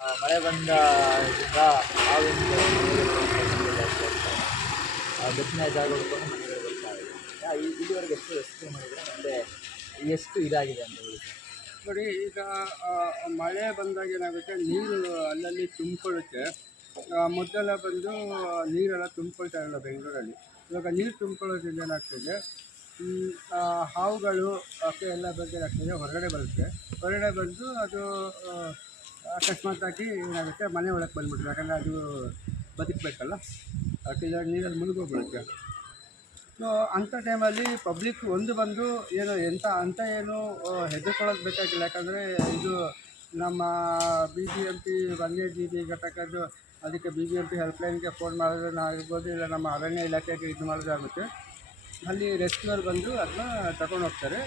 ಮಳೆ ಬಂದದಿಂದ ಹಾವಿನ ಸಂಖ್ಯೆ ಜಾಸ್ತಿ ಆಗ್ತಾ ಇದೆ. ಬೆಚ್ಚನೆ ಜಾಗ ಹುಡ್ಕೊಂಡು ಮನೆಗಳು ಬರ್ತಾ ಇದೆ. ಇಲ್ಲಿವರೆಗೆ ಎಷ್ಟು ರೆಸ್ಕ್ಯೂ ಮಾಡಿದರೆ ಮತ್ತು ಎಷ್ಟು ಇದಾಗಿದೆ ಅಂತ ಹೇಳಿ ಸರ್? ನೋಡಿ, ಈಗ ಮಳೆ ಬಂದಾಗ ಏನಾಗುತ್ತೆ, ನೀರು ಅಲ್ಲಲ್ಲಿ ತುಂಬಿಕೊಳ್ಳುತ್ತೆ. ಮೊದಲೆಲ್ಲ ಬಂದು ನೀರೆಲ್ಲ ತುಂಬಿಕೊಳ್ತಾ ಇರಲ್ಲ ಬೆಂಗಳೂರಲ್ಲಿ. ಇವಾಗ ನೀರು ತುಂಬಿಕೊಳ್ಳೋದ್ರಿಂದ ಏನಾಗ್ತದೆ, ಹಾವುಗಳು ಅವಕ್ಕೆ ಎಲ್ಲ ಬಗ್ಗೆ ಏನಾಗ್ತದೆ, ಹೊರಗಡೆ ಬರುತ್ತೆ. ಹೊರಗಡೆ ಬಂದು ಅದು ಅಕಸ್ಮಾತಾಗಿ ಏನಾಗುತ್ತೆ, ಮನೆ ಒಳಗೆ ಬಂದ್ಬಿಡುತ್ತೆ. ಯಾಕಂದರೆ ಅದು ಬದುಕಬೇಕಲ್ಲ, ಅದಕ್ಕೆ ನೀರಲ್ಲಿ ಮುಳುಗೋಗ್ಬಿಡುತ್ತೆ. ಸೊ ಅಂಥ ಟೈಮಲ್ಲಿ ಪಬ್ಲಿಕ್ ಒಂದು ಬಂದು ಏನು ಏನು ಹೆದರ್ಕೊಳ್ಳೋದು ಬೇಕಾಗಿಲ್ಲ. ಯಾಕಂದರೆ ಇದು ನಮ್ಮ BBMP ವನ್ಯಜೀವಿ ಘಟಕದ್ದು, ಅದಕ್ಕೆ BBMP ಹೆಲ್ಪ್ಲೈನ್ಗೆ ಫೋನ್ ಮಾಡಿದ್ರೆ ಆಗಿರ್ಬೋದು, ಇಲ್ಲ ನಮ್ಮ ಅರಣ್ಯ ಇಲಾಖೆಗೆ ಇದು ಮಾಡೋದಾಗುತ್ತೆ. ಅಲ್ಲಿ ರೆಸ್ಕ್ಯೂವರ್ ಬಂದು ಅದನ್ನ ತಗೊಂಡು ಹೋಗ್ತಾರೆ.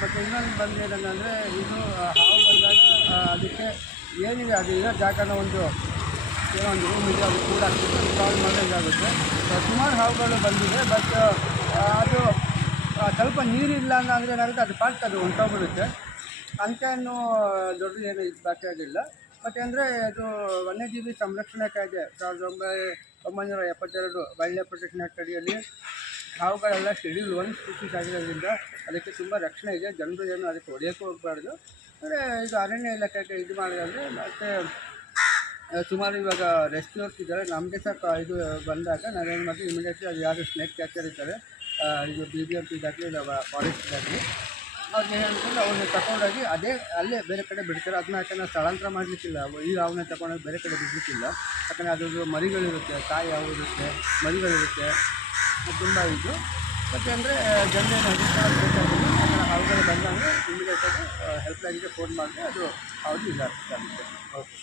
ಮತ್ತು ಇನ್ನೊಂದು ಬಂದು ಏನಂದರೆ, ಇದು ಹಾವು ಬಂದಾಗ ಅದಕ್ಕೆ ಏನಿದೆ ಅದು ಇರೋ ಜಾಗನ ಒಂದು ಏನೋ ಒಂದು ರೂಮ್ ಇದೆ, ಅದು ಕೂಡ ಸಾಲ್ವ್ ಮಾಡೋದಾಗುತ್ತೆ. ಸುಮಾರು ಹಾವುಗಳು ಬಂದಿದೆ. ಬಟ್ ಅದು ಸ್ವಲ್ಪ ನೀರಿಲ್ಲ ಅಂದರೆ ಏನಾಗುತ್ತೆ, ಅದು ಪಾರ್ಕ್ ಅದು ಹೊಂಟೋಗ್ಬಿಡುತ್ತೆ. ಅಂಥೇನು ದೊಡ್ಡದೇನು ಇದು ಬೇಕಾಗಿಲ್ಲ. ಮತ್ತು ಅಂದರೆ ಅದು ವನ್ಯಜೀವಿ ಸಂರಕ್ಷಣಾ ಕಾಯ್ದೆ 1972 ವೈಲ್ಡ್ ಲೈಫ್ ಪ್ರೊಟೆಕ್ಷನ್ ಆ್ಯಕ್ಟ್ ಅಡಿಯಲ್ಲಿ ಹಾವುಗಳೆಲ್ಲ ಶೆಡ್ಯೂಲ್ 1 ಸ್ಪೀಷೀಸ್ ಆಗಿರೋದ್ರಿಂದ ಅದಕ್ಕೆ ತುಂಬ ರಕ್ಷಣೆ ಇದೆ. ಜನರು ಏನು ಅದಕ್ಕೆ ಹೊಡೆಯೋಕ್ಕೂ ಹೋಗಬಾರ್ದು. ಅಂದರೆ ಇದು ಅರಣ್ಯ ಇಲಾಖೆಗೆ ಇದು ಮಾಡೋದಂದರೆ, ಮತ್ತು ಸುಮಾರು ಇವಾಗ ರೆಸ್ಕ್ಯೂರ್ಸ್ ಇದ್ದಾರೆ. ನಮಗೆ ಸಹ ಇದು ಬಂದಾಗ ನಾವೇನು ಮಾಡ್ತೀವಿ, ಇಮಿಡಿಯೇಟ್ಲಿ ಅದು ಯಾರು ಸ್ನೇಕ್ ಕ್ಯಾಚರ್ ಇರ್ತಾರೆ, ಇದು BBMP ಇದಾಗಲಿ ಇಲ್ಲ ಫಾರೆಸ್ಟ್ ಇದಾಗಲಿ, ಅವ್ರನ್ನ ಹೇಳ್ಕೊಂಡು ಅವ್ರನ್ನ ತಗೊಂಡೋಗಿ ಅಲ್ಲೇ ಬೇರೆ ಕಡೆ ಬಿಡ್ತಾರೆ. ಅದನ್ನ ಯಾಕಂದರೆ ಸ್ಥಳಾಂತರ ಮಾಡಲಿಕ್ಕಿಲ್ಲ. ಈ ಹಾವನ್ನ ತಗೊಂಡೋಗಿ ಬೇರೆ ಕಡೆ ಬಿಡಲಿಕ್ಕಿಲ್ಲ. ಯಾಕಂದರೆ ಅದ್ರದ್ದು ಮರಿಗಳಿರುತ್ತೆ, ತಾಯಿ ಹಾವು ಇರುತ್ತೆ, ಮರಿಗಳಿರುತ್ತೆ, ತುಂಬ ಇದು. ಮತ್ತು ಅಂದರೆ ಜನರೇನು ಹೆದರ್ಕೊಳ್ಳೋದು ಬೇಕಾಗಿಲ್ಲ. ಯಾಕಂದರೆ ಹಾವುಗಳು ಬಂದಾಗ ಇಮಿಡಿಯೇಟಾಗಿ ಹೆಲ್ಪ್ಲೈನ್ಗೆ ಫೋನ್ ಮಾಡಿದ್ರೆ ಅದು ಹಾವು ಇದಾಗುತ್ತೆ. ಓಕೆ.